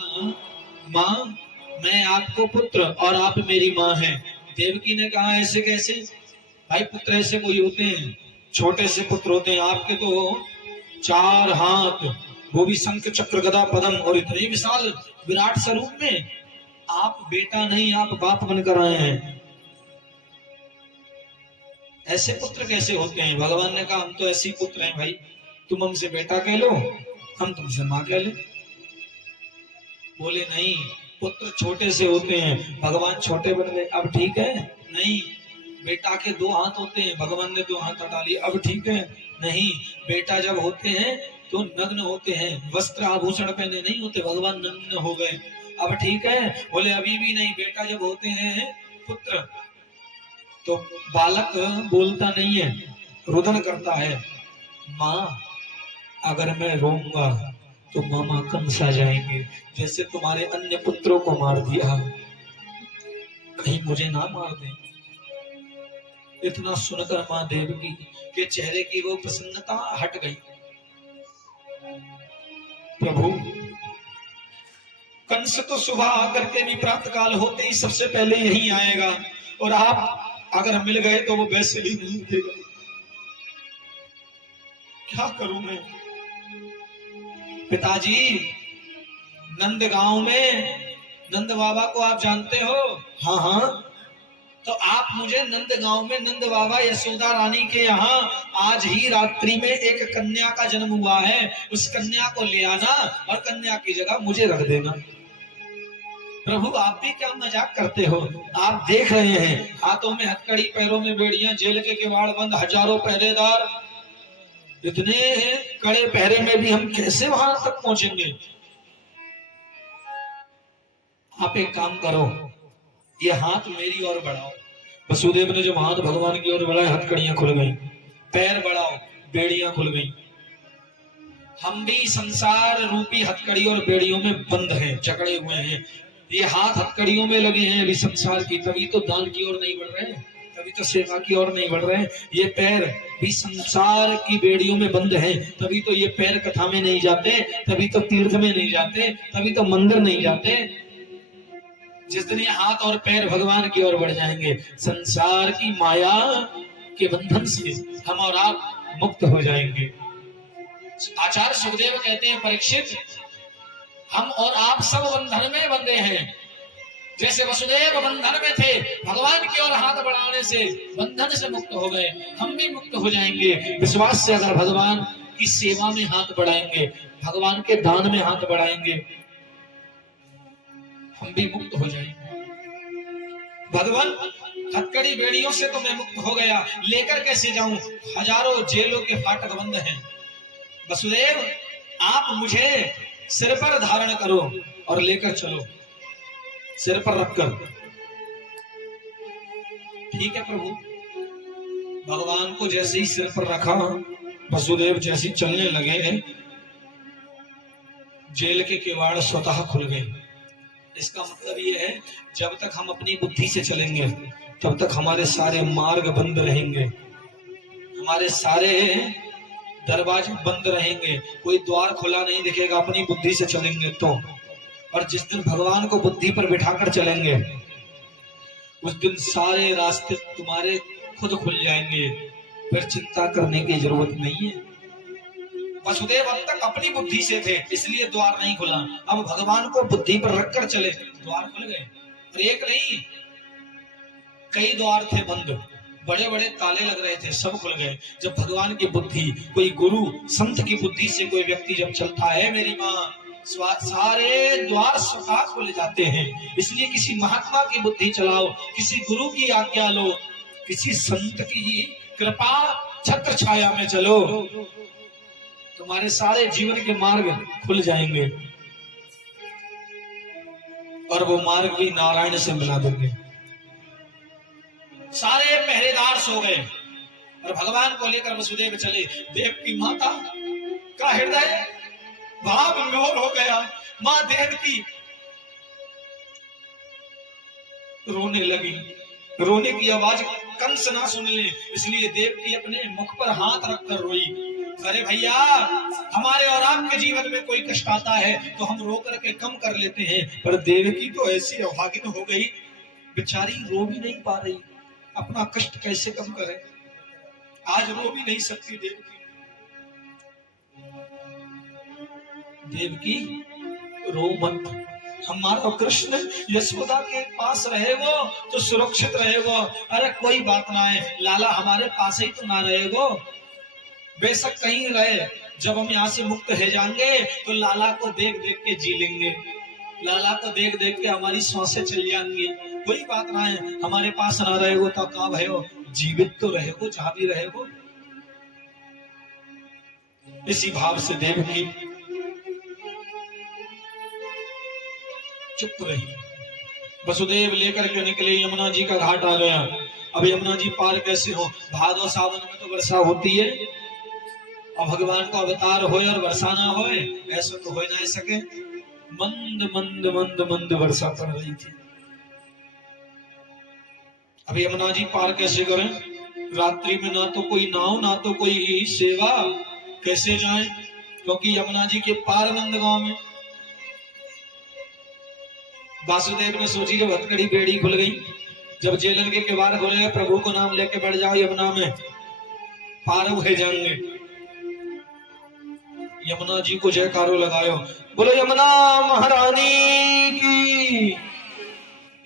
हाँ, माँ, मैं आपको पुत्र और आप मेरी माँ हैं। देवकी ने कहा ऐसे कैसे? भाई पुत्र ऐसे कोई होते हैं, छोटे से पुत्र होते हैं। आपके तो 4 हाथ, वो भी शंख चक्र गदा पद्म, और इतने विशाल विराट स्वरूप में आप बेटा नहीं, आप बाप बनकर आए हैं। ऐसे पुत्र कैसे होते हैं? भगवान ने कहा हम तो ऐसे पुत्र हैं भाई, तुम हमसे बेटा कह लो, हम तुमसे माँ कह ले। बोले नहीं, पुत्र छोटे से होते हैं, भगवान छोटे बन गए, अब ठीक है? नहीं। बेटा के 2 हाथ होते हैं, भगवान ने 2 हाथ हटा लिए, अब ठीक है? नहीं। बेटा जब होते हैं तो नग्न होते हैं, वस्त्र आभूषण पहने नहीं होते, भगवान नग्न हो गए, अब ठीक है? बोले अभी भी नहीं। बेटा जब होते हैं पुत्र, तो बालक बोलता नहीं है, रुदन करता है। माँ, अगर मैं रोऊंगा तो मामा कंस आ जाएंगे, जैसे तुम्हारे अन्य पुत्रों को मार दिया, कहीं मुझे ना मार दे। इतना सुनकर माँ देवकी के चेहरे की वो प्रसन्नता हट गई। प्रभु, कंस तो सुबह आकर के भी प्रातः काल होते ही सबसे पहले यही आएगा, और आप अगर मिल गए तो वो वैसे भी नहीं देगा। क्या करूं मैं? पिताजी, नंद गांव में नंद बाबा को आप जानते हो? हाँ हाँ। तो आप मुझे नंद गांव में नंद बाबा यशोदा रानी के यहाँ आज ही रात्रि में एक कन्या का जन्म हुआ है, उस कन्या को ले आना और कन्या की जगह मुझे रख देना। प्रभु, आप भी क्या मजाक करते हो? आप देख रहे हैं हाथों में हथकड़ी, पैरों में बेड़ियां, जेल के किवाड़ बंद, हजारों पहरेदार, इतने कड़े पहरे में भी हम कैसे वहां तक पहुंचेंगे? आप एक काम करो, ये हाथ मेरी ओर बढ़ाओ। वसुदेव ने जब हाथ भगवान की ओर बढ़ाए, हथकड़ियां खुल गई, पैर बढ़ाओ, बेड़ियां खुल गई। हम भी संसार रूपी हथकड़ी और बेड़ियों में बंद हैं, जकड़े हुए हैं। ये हाथ हथकड़ियों में लगे हैं अभी संसार की, तभी तो दान की ओर नहीं बढ़ रहे हैं, तभी तो सेवा की ओर नहीं बढ़ रहे हैं। ये पैर भी संसार की बेड़ियों में बंद हैं, तभी तो ये पैर कथा में नहीं जाते, तभी तो तीर्थ में नहीं जाते, तभी तो मंदिर नहीं जाते। जिस दिन ये हाथ और पैर भगवान की ओर बढ़ जाएंगे, संसार की माया के बंधन से हम और आप मुक्त हो जाएंगे। आचार्य सुखदेव कहते हैं, परीक्षित, हम और आप सब बंधन में बंधे हैं। जैसे वसुदेव बंधन में थे, भगवान की ओर हाथ बढ़ाने से बंधन से मुक्त हो गए, हम भी मुक्त हो जाएंगे। विश्वास से अगर भगवान की सेवा में हाथ बढ़ाएंगे, भगवान के दान में हाथ बढ़ाएंगे, हम भी मुक्त हो जाएंगे। भगवान, हथकड़ी बेड़ियों से तो मैं मुक्त हो गया, लेकर कैसे जाऊं? हजारों जेलों के फाटक बंद हैं। वसुदेव, आप मुझे सिर पर धारण करो और लेकर चलो, सिर पर रखकर। ठीक है प्रभु। भगवान को जैसे ही सिर पर रखा, वसुदेव जैसे चलने लगे, जेल के किवाड़ स्वतः खुल गए। इसका मतलब ये है, जब तक हम अपनी बुद्धि से चलेंगे तब तक हमारे सारे मार्ग बंद रहेंगे, हमारे सारे दरवाजे बंद रहेंगे, कोई द्वार खुला नहीं दिखेगा अपनी बुद्धि से चलेंगे तो। और जिस दिन भगवान को बुद्धि पर बिठाकर चलेंगे, उस दिन सारे रास्ते तुम्हारे खुद खुल जाएंगे, फिर चिंता करने की जरूरत नहीं है। वसुदेव अब तक अपनी बुद्धि से थे, इसलिए द्वार नहीं खुला। अब भगवान को बुद्धि पर रखकर चले, द्वार खुल गए। और एक नहीं, कई द्वार थे बंद, बड़े बड़े ताले लग रहे थे, सब खुल गए। जब भगवान की बुद्धि, कोई गुरु संत की बुद्धि से कोई व्यक्ति जब चलता है, मेरी माँ, सारे द्वार स्वतः खुल जाते हैं। इसलिए किसी महात्मा की बुद्धि चलाओ, किसी गुरु की आज्ञा लो, किसी संत की कृपा छत्र छाया में चलो, तुम्हारे सारे जीवन के मार्ग खुल जाएंगे, और वो मार्ग भी नारायण से मिला देंगे। सारे पहरेदार सो गए और भगवान को लेकर वसुदेव चले। देव की माता का हृदय भाव विभोर हो गया। मां देवकी रोने लगी। रोने की आवाज कंस ना सुन ले, इसलिए देवकी अपने मुख पर हाथ रखकर रोई। अरे भैया, हमारे और आपके जीवन में कोई कष्ट आता है तो हम रो करके कम कर लेते हैं, पर देवकी तो ऐसी अभागिन हो गई, बेचारी रो भी नहीं पा रही, अपना कष्ट कैसे कम करे, आज रो भी नहीं सकती देवकी। देवकी रो मत, हमारा कृष्ण यशोदा के पास रहेगो तो सुरक्षित रहेगो। अरे कोई बात ना है, लाला हमारे पास ही तो ना रहेगो, बेशक कहीं रहे, जब हम यहाँ से मुक्त हो जाएंगे तो लाला को देख देख के जी लेंगे, लाला को देख देख के हमारी सांसें चल जाएंगी, कोई बात ना है, हमारे पास ना रहेगो तो का भयो, जीवित तो रहेगो जहां भी रहेगो। इसी भाव से देवकी चुप रही। वसुदेव लेकर के निकले, यमुना जी का घाट आ गया। अब यमुना जी पार कैसे हो, भादो सावन में तो वर्षा होती है, और भगवान का अवतार होए और वर्षा ना होए, ऐसा तो हो ना सके। मंद मंद मंद मंद वर्षा पड़ रही थी। अब यमुना जी पार कैसे करें, रात्रि में ना तो कोई नाव ना तो कोई सेवा, कैसे जाएं, क्योंकि यमुना जी के पार नंद गांव में। वासुदेव ने सोची जब हथकड़ी बेड़ी खुल गई, जब जेलर के किवाड़ खोले, प्रभु को नाम लेके बढ़ जाओ यमुना में, पार हो जाएंगे। यमुना जी को जयकारो लगायो, बोलो यमुना महारानी की।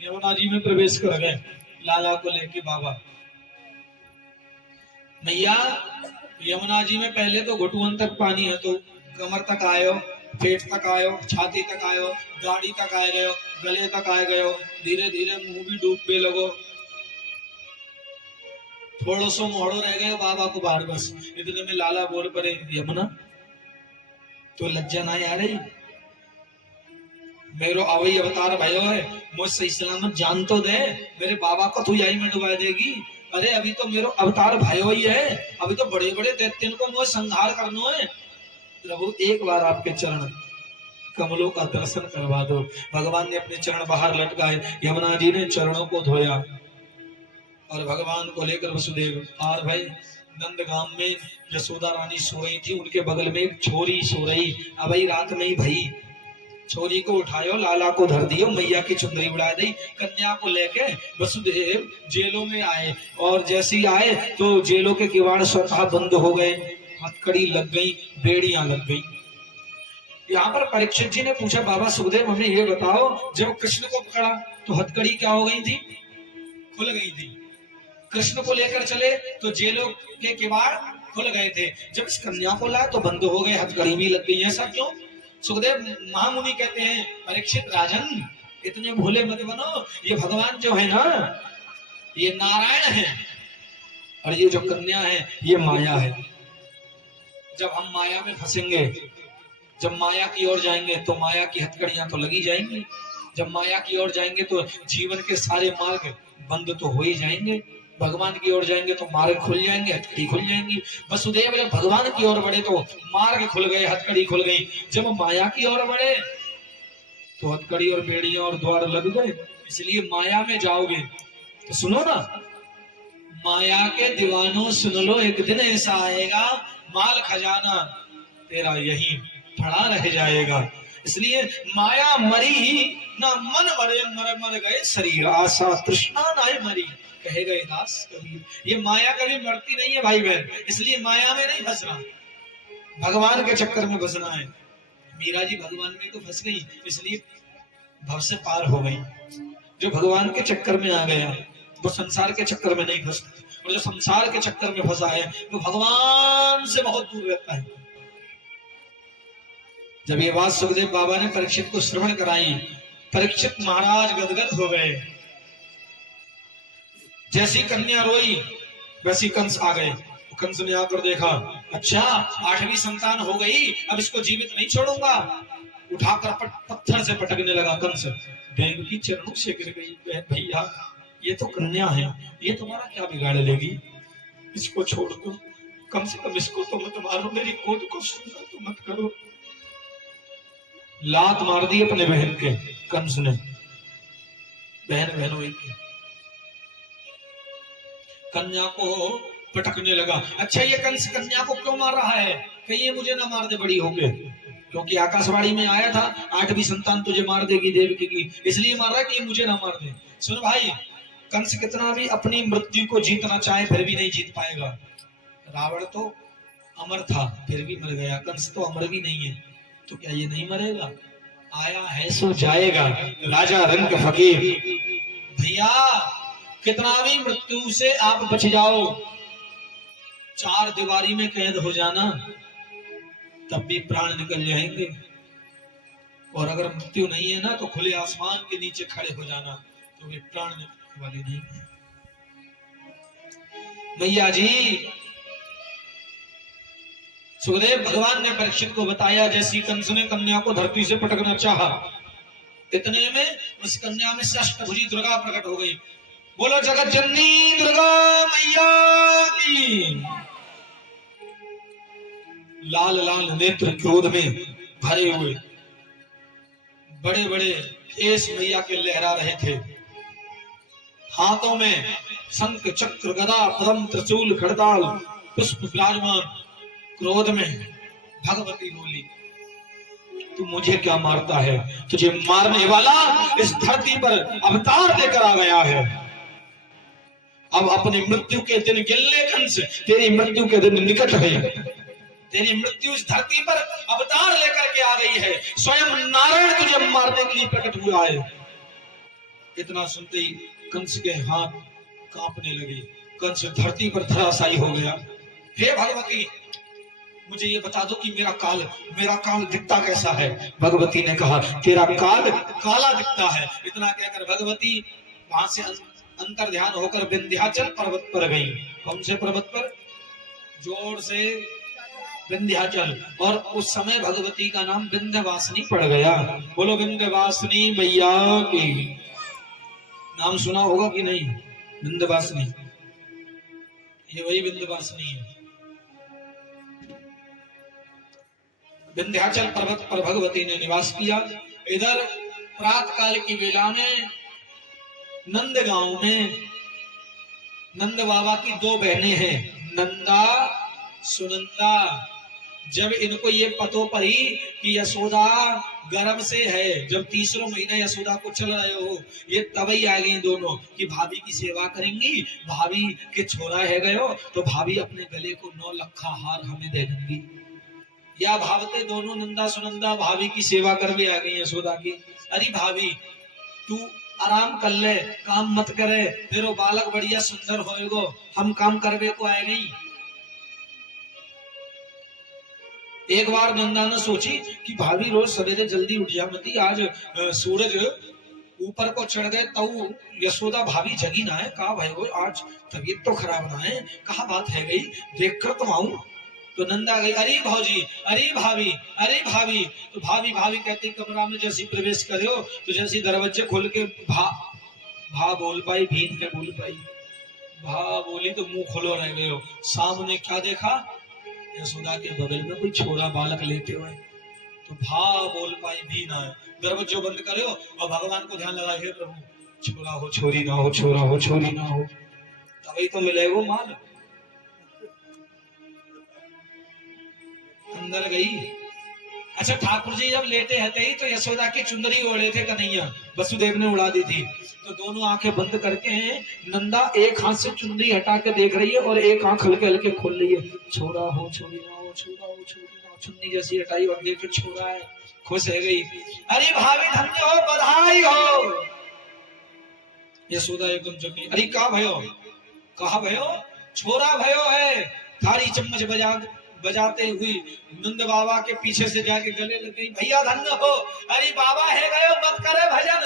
यमुना जी में प्रवेश कर गए लाला को लेके बाबा। मैया यमुना जी में पहले तो घुटुअन तक पानी है, तो कमर तक आयो, पेट तक आयो, छाती तक आयो, गाड़ी तक आए गयो, गले तक आए गयो, धीरे धीरे मुंह भी डूबने लगो, थोड़ो सो मोड़ो रह गए बाबा को बाहर। बस इतने में लाला बोल पड़े, यमुना तो लज्जा ना आ रही, मेरो आवई अवतार भयो है, मुझ सही सलामत जान तो दे, मेरे बाबा को तू यही में डुबा देगी। अरे अभी तो मेरो अवतार भयो ही है, अभी तो बड़े बड़े दैत्यों को मुझे संहार करना है। प्रभु एक बार आपके चरण कमलों का दर्शन करवा दो। भगवान ने अपने चरण बाहर लटकाए, यमुना जी ने चरणों को धोया और भगवान को लेकर वसुदेव और भाई नंदगाम में यशोदा रानी सो रही थी, उनके बगल में एक छोरी सो रही। अब भाई रात में ही भाई छोरी को उठायो, लाला को धर दियो, मैया की चुंदरी उड़ा दी। कन्या को लेके वसुदेव जेलों में आए, और जैसे ही आए तो जेलों के किवाड़ स्वतः बंद हो गए, हथकड़ी लग गई, बेड़ियां लग गई। यहाँ पर परीक्षित जी ने पूछा, बाबा सुखदेव हमें ये बताओ, जब कृष्ण को पकड़ा तो हथकड़ी क्या हो गई थी, खुल गई थी। कृष्ण को लेकर चले तो जेलों के किवाड़ खुल गए थे, जब इस कन्या को लाए तो बंद हो गए, हथकड़ी भी लग गई। ऐसा क्यों? सुखदेव महामुनि कहते हैं, परीक्षित राजन इतने भोले मत बनो, ये भगवान जो है ना, ये नारायण है, और ये जो कन्या है ये माया है। जब हम माया में फंसेंगे, जब माया की ओर जाएंगे तो माया की हथकड़ियां तो लगी जाएंगी, जब माया की ओर जाएंगे तो जीवन के सारे मार्ग बंद तो हो ही जाएंगे, भगवान की ओर जाएंगे तो मार्ग खुल जाएंगे, हथकड़ी खुल जाएंगी। वसुदेव जब भगवान की ओर बढ़े तो मार्ग खुल गए, हथकड़ी खुल गई। जब माया की ओर बढ़े तो हथकड़ी और बेड़ियां और द्वार लग गए। इसलिए माया में जाओगे तो सुनो ना, माया के दीवानों सुन लो, एक दिन ऐसा आएगा माल खजाना तेरा यही पड़ा रह जाएगा। इसलिए माया मरी ना मन मरे, मर मर गए शरीर, आशा तृष्णा नाय मरी, कहे गए दास कबीर। ये माया कभी मरती नहीं है भाई बहन, इसलिए माया में नहीं फंसना, भगवान के चक्कर में फंसना है। मीरा जी भगवान में तो फंस गई, इसलिए भव से पार हो गई। जो भगवान के चक्कर में आ गया वो संसार के चक्कर में नहीं फंसता, और जो संसार के चक्कर में फंसा है वो भगवान से बहुत दूर रहता है। जब ये बात सुखदेव बाबा ने परीक्षित को श्रवण कराई, परीक्षित महाराज गदगद हो गए। जैसी कन्या रोई वैसी कंस आ गए। कंस ने आकर देखा, अच्छा 8वीं संतान हो गई, अब इसको जीवित नहीं छोड़ूंगा। उठाकर पत्थर से पटकने लगा कंस। देव की चरणों से गिर गई, भैया ये तो कन्या है, ये तुम्हारा क्या बिगाड़ लेगी, इसको छोड़ दो, कम से कम इसको तो मत मारो, मेरी गोद को सुनना तो मत करो। लात मार दी अपने बहन के कंस ने, बहन बहनोई की। कन्या को पटकने लगा। अच्छा ये कंस कन्या को क्यों मार रहा है? कहीं ये मुझे ना मार दे बड़ी होके, क्योंकि आकाशवाणी में आया था 8वीं संतान तुझे मार देगी देवकी की, इसलिए मार रहा है कि ये मुझे ना मार दे। सुन भाई, कंस कितना भी अपनी मृत्यु को जीतना चाहे फिर भी नहीं जीत पाएगा। रावण तो अमर था फिर भी मर गया, कंस तो अमर भी नहीं है, तो क्या ये नहीं मरेगा? आया है सो जाएगा, राजा रंग फकीर। भैया कितना भी मृत्यु से आप बच जाओ, 4 दीवारी में कैद हो जाना तब भी प्राण निकल जाएंगे, और अगर मृत्यु नहीं है ना तो खुले आसमान के नीचे खड़े हो जाना तो वे प्राण निकलने वाले नहीं है। भैया जी सुखदेव भगवान ने परीक्षित को बताया, जैसी कंस ने कन्या को धरती से पटकना चाहा, इतने में उस कन्या में से अष्टभुजी दुर्गा प्रकट हो गई। बोलो जगत जननी दुर्गा मैया की। लाल लाल नेत्र क्रोध में भरे हुए, बड़े बड़े केश मैया के लहरा रहे थे, हाथों में शंख चक्र गदा पद्म त्रिशूल खड़ताल पुष्प विराजमान। क्रोध में भगवती बोली, तू मुझे क्या मारता है? तुझे मारने वाला इस धरती पर अवतार लेकर आ गया है। अब अपनी मृत्यु के दिन गिल्ले कंस, तेरी मृत्यु के दिन निकट है। तेरी मृत्यु इस धरती पर अवतार लेकर के आ गई है। स्वयं नारायण तुझे मारने के लिए प्रकट हुआ है। इतना सुनते ही कंस के हाथ कांपने लगे, कंस धरती पर धराशायी हो गया। हे भगवती, मुझे ये बता दो कि मेरा काल दिखता कैसा है? भगवती ने कहा, तेरा काल काला दिखता है। इतना कहकर भगवती वहां से अंतर ध्यान होकर विंध्याचल पर्वत पर गई। कौन से पर्वत पर? जोर से विंध्याचल। और उस समय भगवती का नाम विंध्यवासिनी पड़ गया। बोलो विंध्यवासिनी मैया की। नाम सुना होगा कि नहीं? विंध्यवासिनी, ये वही विंध्यवासिनी है। विंध्याचल पर्वत पर भगवती ने निवास किया। इधर प्रातः काल की वेला में नंद गांव में नंद बाबा की 2 बहनें हैं, नंदा सुनंदा। जब इनको ये पतो पड़ी कि यशोदा गर्भ से है, जब 3रा महीना यशोदा को चल रहे हो, ये तभी आ गई दोनों कि भाभी की सेवा करेंगी, भाभी के छोरा है गयो तो भाभी अपने गले को 9 लखा हार हमें दे देंगी। या भावते दोनों नंदा सुनंदा भाभी की सेवा कर भी आ गई यशोदा की। अरे भाभी तू आराम कर ले, काम मत करे, फिर वो बालक बढ़िया सुंदर होएगो, हम काम करवे को आए नहीं। एक बार नंदा ने सोची कि भाभी रोज सवेरे जल्दी उठ जा मती, आज सूरज ऊपर को चढ़ गए तो यशोदा भाभी जगी ना है, कहा भाई वो आज तबीयत तो खराब ना है, कहा बात है गई, देख कर तो आऊं। तो नंदा गई, अरे भौजी, अरे भाभी, अरे भाभी। तो भाभी भाभी कहती कमरा में जैसी प्रवेश करे हो तो जैसी दरवाजे खोल के भा बोल पाई, भी नहीं बोल पाई। भा बोली तो मुंह खोलो रह गए हो। सामने क्या देखा? यशोदा के बगल में कोई छोरा बालक लेटे हुए। तो भा बोल पाई भी ना है। दरवाजे बंद करे हो और भगवान को ध्यान लगाए, हे प्रभु छोरा हो छोरी ना हो, छोरा हो छोरी ना हो, तभी तो मिलेगा माल। अंदर गई। अच्छा ठाकुर जी जब लेटे रहते ही तो यशोदा की चुंदरी ओढ़े थे कन्हैया, वसुदेव ने उड़ा दी थी। तो दोनों आंखें बंद करके नंदा एक हाथ से चुंदरी हटा के देख रही है और एक आंख हल्के हल्के खोल रही है। छोरा हो छोरी ना हो, छोरा हो छोरी ना हो। चुन्नी जैसी हटाई और देख छोरा है, खुश है गई। अरे भाभी धन्य हो, बधाई हो। यशोदा एकदम जमी, अरे कहा भयो, कहा भयो? छोरा भयो है। थारी चम्मच बजाते हुई नंद बाबा के पीछे से जाके गले लग गई, भैया धन्य हो। अरे बाबा है गयो, मत करे भजन।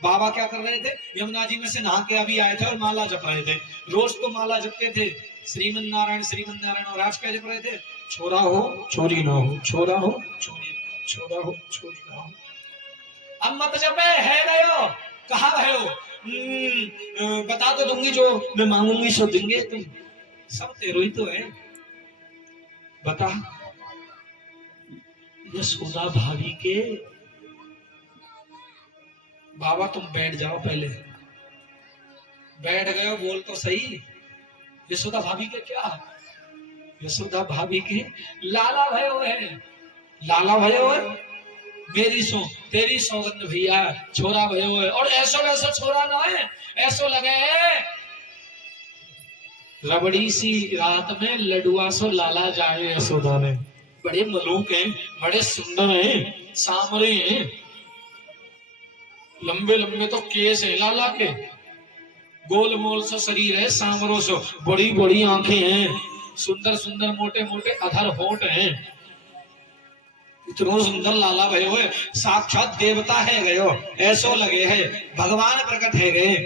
बाबा क्या कर रहे थे? यमुना जी में से नहा के अभी आए थे और माला जप रहे थे। रोज तो माला जपते थे, श्रीमन नारायण। और आज क्या जप रहे थे? छोरा हो छोरी ना हो, छोरा हो छोरी, छोरा हो छोरी ना हो। अब मत जपे, है गयो, कहा भयो? बता तो दूंगी, जो मैं मांगूंगी सो देंगे तुम, सब तेरो ही तो है। बता। यशोदा भाभी के, बाबा तुम बैठ जाओ, पहले बैठ गए, बोल तो सही। यशोदा भाभी के क्या, यशोदा भाभी के लाला भयो है, लाला भयो है। मेरी सो तेरी सौगंध भैया छोरा भयो है, और ऐसो वैसो छोरा ना है, ऐसो लगे रबड़ी सी रात में लडुआ सो लाला जाए। यशोदा ने बड़े मलूक हैं, बड़े सुंदर हैं, सांवरे हैं, लंबे लंबे तो केस है लाला के, गोल मोल सा शरीर है, सांवरों से बड़ी बड़ी आंखें हैं, सुंदर सुंदर मोटे मोटे अधर होंठ हैं, इतना सुंदर लाला भयो है, साक्षात देवता है गयो, ऐसो लगे है भगवान प्रकट है गए।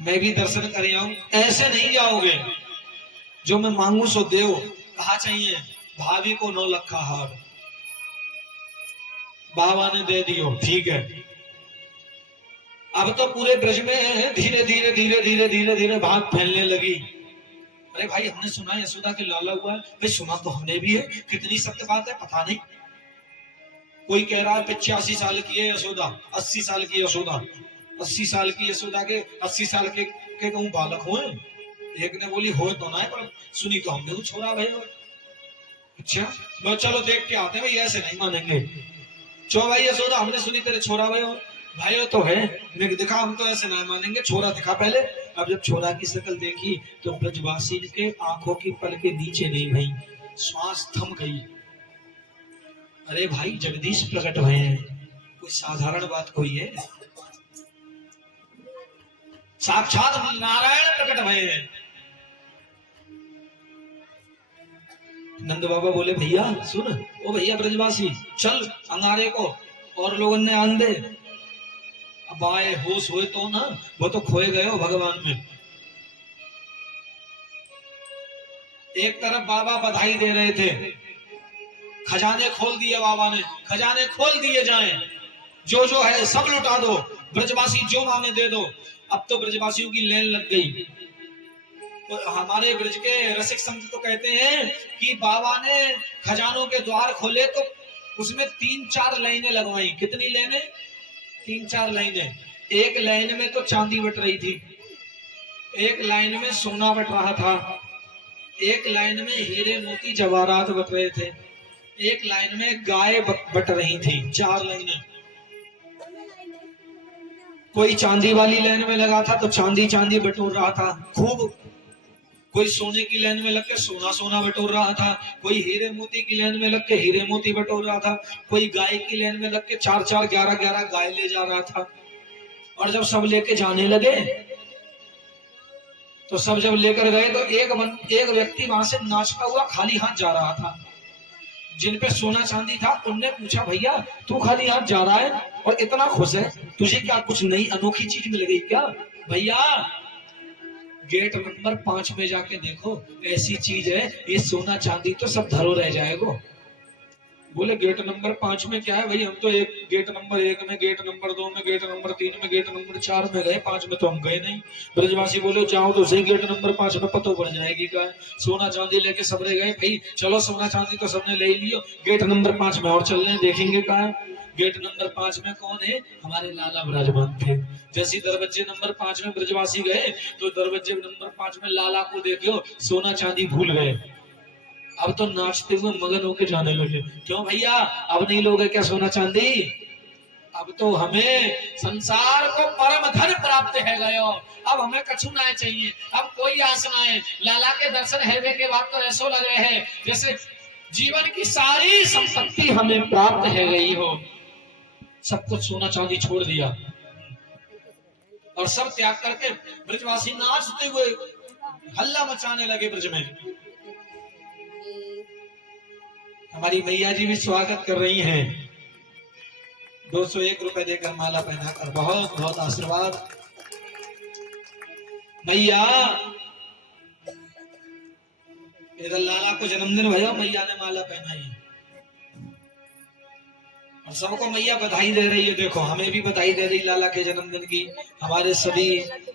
मैं भी दर्शन कर आऊं, ऐसे नहीं जाओगे, जो मैं मांगू सो देव। कहा चाहिए भाभी को 9 लाख का हार, बाबा ने दे दियो, ठीक है। अब तो पूरे ब्रज में धीरे धीरे धीरे धीरे धीरे धीरे भाग फैलने लगी। अरे भाई हमने सुना है यशोदा के लाला हुआ है, भाई सुना तो हमने भी है, कितनी सत्य बात है पता नहीं। कोई कह रहा है 85 साल की है यशोदा, 80 साल की यशोदा, 80 साल की यशोदा के 80 साल के कहूं बालक हुए। एक ने बोली हो तो ना है, पर सुनी तो हमने वो छोड़ा भाई। अच्छा चलो देख के आते हैं, भाई ऐसे नहीं मानेंगे। चो भाई यशोदा हमने सुनी तेरे छोरा भाई तो है, दिखा, हम तो ऐसे ना मानेंगे, छोरा दिखा पहले। अब जब छोरा की शक्ल देखी तो ब्रजवासी के आंखों की पल के नीचे नहीं भई, श्वास थम गई। अरे भाई जगदीश प्रकट हुए हैं, कोई साधारण बात कोई है, साक्षात नारायण प्रकट हुए हैं। नंद बाबा बोले भैया सुन, ओ भैया ब्रजवासी चल अंगारे को और लोगों ने आन दे। अब आए होश हुए तो ना, वो तो खोए गए हो भगवान में। एक तरफ बाबा बधाई दे रहे थे, खजाने खोल दिए बाबा ने, खजाने खोल दिए जाएं, जो जो है सब लुटा दो, ब्रजवासी जो मांगे दे दो। अब तो ब्रजवासियों की लेन लग गई। तो हमारे ब्रज के रसिक संत तो कहते हैं कि बाबा ने खजानों के द्वार खोले तो उसमें 3-4 लाइनें लगवाई। कितनी लाइनें? 3-4 लाइनें। एक लाइन में तो चांदी बट रही थी, एक लाइन में सोना बट रहा था, एक लाइन में हीरे मोती जवाहरात बट रहे थे, एक लाइन में गाय बट रही थी। 4 लाइनें। कोई चांदी वाली लाइन में लगा था तो चांदी चांदी बटोर रहा था खूब, कोई सोने की लाइन में लग के सोना सोना बटोर रहा था, कोई हीरे मोती की लाइन में लग के हीरे मोती बटोर रहा था, कोई गाय की लाइन में लग के 4-4 11-11 गाय ले जा रहा था। और जब सब लेके जाने लगे तो सब जब लेकर गए तो एक व्यक्ति वहां से नाचता हुआ खाली हाथ जा रहा था। जिन पे सोना चांदी था उनने पूछा भैया तू खाली हाथ जा रहा है और इतना खुश है, तुझे क्या कुछ नई अनोखी चीज मिल गई क्या? भैया गेट नंबर 5 में जाके देखो, ऐसी चीज है, ये सोना चांदी तो सब धरो रह जाएगा। बोले गेट नंबर 5 में क्या है भाई, हम तो एक गेट नंबर 1 में, गेट नंबर 2 में, गेट नंबर 3 में, गेट नंबर 4 में गए, 5 में तो हम गए नहीं। ब्रजवासी बोले जाओ तो सही, गेट नंबर 5 में पता पड़ जाएगी क्या है। सोना चांदी लेके सबरे गए, भाई चलो सोना चांदी तो सबने ले ही लियो, गेट नंबर 5 में और चल रहे देखेंगे क्या है। गेट नंबर 5 में कौन है? हमारे लाला विराजमान थे। जैसे दरवाजे नंबर 5 में ब्रजवासी गए तो दरवाजे नंबर 5 में लाला को देखो, सोना चांदी भूल गए, अब तो नाचते हुए मगन होके जाने लगे। क्यों भैया अब नहीं लोगे क्या सोना चांदी? अब तो हमें संसार को परम धन प्राप्त है गयो, अब हमें कछु ना चाहिए, अब कोई आस ना है। लाला के दर्शन हेवे के बाद तो ऐसो लगे है जैसे जीवन की सारी संपत्ति हमें प्राप्त है गई हो। सब कुछ सोना चांदी छोड़ दिया और सब त्याग करके ब्रजवासी नाचते हुए हल्ला मचाने लगे ब्रज में। हमारी मैया जी भी स्वागत कर रही हैं, 201 रुपए देकर माला पहनाकर, बहुत बहुत आशीर्वाद। मैया इधर लाला को जन्मदिन भैया, मैया ने माला पहनाई और सबको मैया बधाई दे रही है। देखो हमें भी बधाई दे रही लाला के जन्मदिन की, हमारे सभी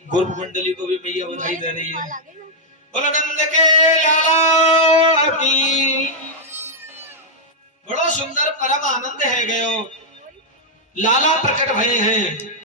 ग्रुप मंडली को भी मैया बधाई दे रही है। बोलो नंद के लाला की। बड़ो सुंदर परम आनंद है गयो, लाला प्रकट भये हैं।